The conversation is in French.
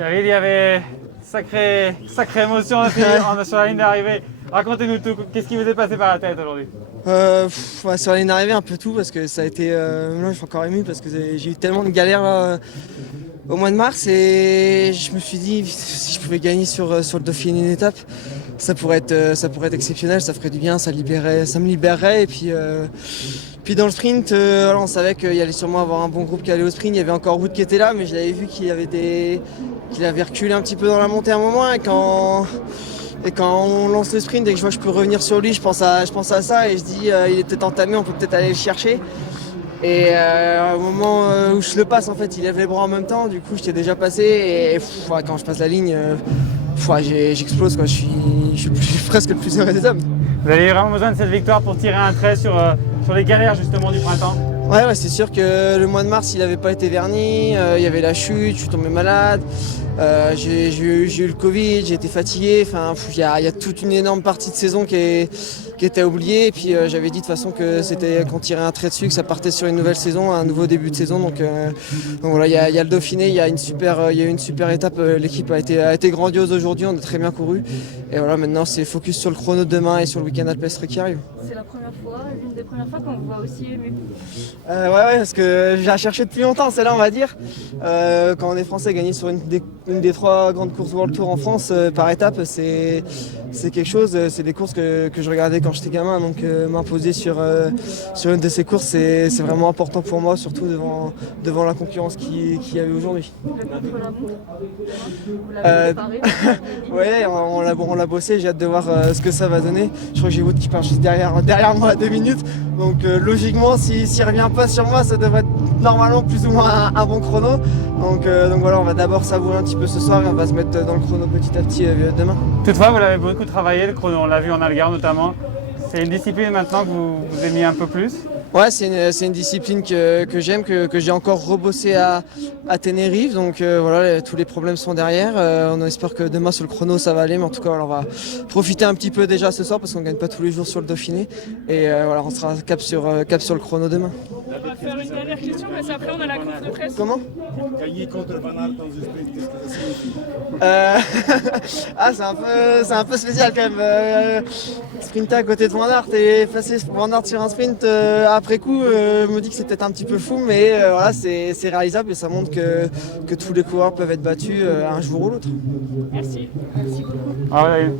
David, il y avait sacrée émotion aussi sur la ligne d'arrivée. Racontez-nous tout, qu'est-ce qui vous est passé par la tête aujourd'hui? Ouais, sur la ligne d'arrivée un peu tout parce que ça a été là je suis encore ému parce que j'ai eu tellement de galères là, au mois de mars et je me suis dit si je pouvais gagner sur le Dauphiné une étape ça pourrait être exceptionnel, ça ferait du bien, ça me libérerait et puis dans le sprint voilà, on savait qu'il y allait sûrement avoir un bon groupe qui allait au sprint, il y avait encore Wood qui était là mais je l'avais vu qu'il avait reculé un petit peu dans la montée à un moment et quand on lance le sprint et que je vois que je peux revenir sur lui, je pense à ça et je dis il est peut-être entamé, on peut peut-être aller le chercher. Et au moment où je le passe, en fait, il lève les bras en même temps. Du coup, j'étais déjà passé et ouais, quand je passe la ligne, ouais, j'explose. Quoi. Je suis presque le plus heureux des hommes. Vous avez vraiment besoin de cette victoire pour tirer un trait sur les galères justement du printemps? Ouais, c'est sûr que le mois de mars, il n'avait pas été verni. Il y avait la chute, je suis tombé malade. J'ai eu le Covid, j'ai été fatigué. Enfin, il y a toute une énorme partie de saison qui était oubliée. Et puis j'avais dit de toute façon que c'était qu'on tirait un trait dessus, que ça partait sur une nouvelle saison, un nouveau début de saison. Donc voilà, il y a le Dauphiné, il y a une super étape. L'équipe a été grandiose aujourd'hui, on a très bien couru. Et voilà, maintenant c'est focus sur le chrono de demain et sur le week-end alpestre qui arrive. C'est la première fois, l'une des premières fois qu'on vous voit aussi ému. Ouais, parce que j'ai cherché depuis longtemps, celle-là on va dire. Quand on est français, gagner sur une des 3 grandes courses World Tour en France par étape, c'est quelque chose. C'est des courses que je regardais quand j'étais gamin, donc m'imposer sur une de ces courses, c'est vraiment important pour moi, surtout devant la concurrence qu'il y a eu aujourd'hui. Le contre-la-montre, vous l'avez préparé? Ouais, on l'a bossé, j'ai hâte de voir ce que ça va donner. Je crois que j'ai Wood qui part juste derrière moi à 2 minutes, donc logiquement s'il revient pas sur moi, ça devrait être normalement plus ou moins un bon chrono. Donc voilà, on va d'abord savourer un petit peu ce soir et on va se mettre dans le chrono petit à petit demain. Toutefois, vous l'avez beaucoup travaillé, le chrono, on l'a vu en Algarve notamment. C'est une discipline maintenant que vous aimez un peu plus? Ouais, c'est une discipline que j'aime, que j'ai encore rebossé à Tenerife. Donc voilà, tous les problèmes sont derrière. On espère que demain sur le chrono ça va aller, mais en tout cas voilà, on va profiter un petit peu déjà ce soir parce qu'on gagne pas tous les jours sur le Dauphiné. Et voilà, on sera cap sur le chrono demain. On va faire une dernière question, mais après on a la conf de presse. Comment? Gagner contre Van Aert dans un sprint, qu'est-ce que ça signifie? Ah, c'est un peu spécial quand même. Sprinter à côté de Van Aert et passer Van Aert sur un sprint après coup, me dit que c'est peut-être un petit peu fou, mais voilà, c'est réalisable et ça montre que tous les coureurs peuvent être battus un jour ou l'autre. Merci. Merci beaucoup. Ah, ouais.